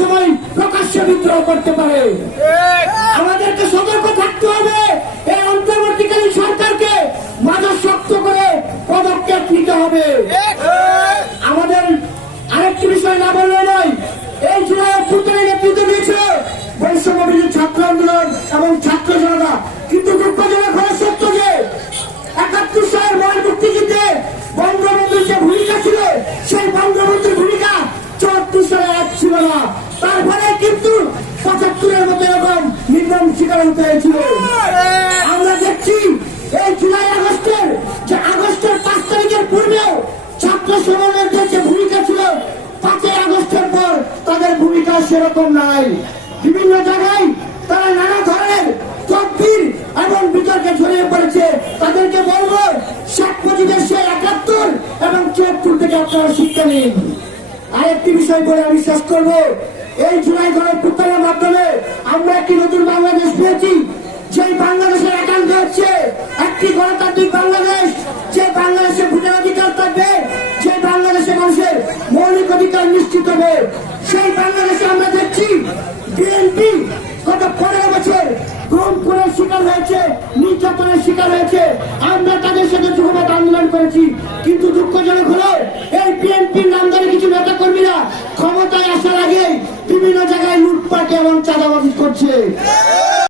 সময় প্রকাশ্যে বিদ্রোহ করতে পারে। আমাদেরকে সতর্ক থাকতে হবে। এই অন্তর্বর্তীকালীন সরকারকে মাথা শক্ত করে পদক্ষেপ নিতে হবে। আমাদের আরেকটি বিষয় না বললে নয়, এই জুলাই অভ্যুত্থানের নেতৃত্ব দিয়েছে বৈষম্য বিরোধী ছাত্র আন্দোলন এবং ছাত্র জনতা। কিন্তু দুঃখজনক হলো সত্য যে ৭১ সালের মহান মুক্তিযুদ্ধে বঙ্গবন্ধুর যে ভূমিকা ছিল, সেই বঙ্গবন্ধুর ভূমিকা ৭৪ সালে এক ছিল না। তারপরে কিন্তু ৭৫-এর মতো এরকম নির্মম শিকার হতে হয়েছিল। আমরা দেখছি এই জুলাই আগস্টের ৫ তারিখের পূর্বেও ছাত্র সমন্বয়ের যে ভূমিকা ছিল, ৫ই আগস্টের পর তাদের ভূমিকা সেরকম নাই। বিভিন্ন জায়গায় তারা নানা ধরনের তদবির এবং বিতর্কে ছড়িয়ে পড়েছে। তাদেরকে বলবো, শেখ মুজিবের সেই ৭১ এবং ৭৪ থেকে আপনারা শিক্ষা নিন। আরেকটি বিষয় বলে আমি শেষ করবো। এই জুলাই গণঅভ্যুত্থানের মাধ্যমে আমরা একটি নতুন বাংলাদেশ পেয়েছি। সেই বাংলাদেশের একান্ত হচ্ছে একটি গণতান্ত্রিক বাংলাদেশ, যে বাংলাদেশে ভোটার অধিকার থাকবে, যে বাংলাদেশে মানুষের মৌলিক অধিকার নিশ্চিত হবে। সেই বাংলাদেশে আমরা দেখছি বিএনপি গত ১৫ বছর গুম খুনের শিকার হয়েছে, নির্যাতনের শিকার হয়েছে। আমরা তাদের সাথে যুগপৎ আন্দোলন করেছি। কিন্তু দুঃখজনক হলো এই বিএনপির নামধারী কিছু নেতা কর্মীরা ক্ষমতায় আসার আগে বিভিন্ন জায়গায় লুটপাট এবং চাঁদাবাজি করছে।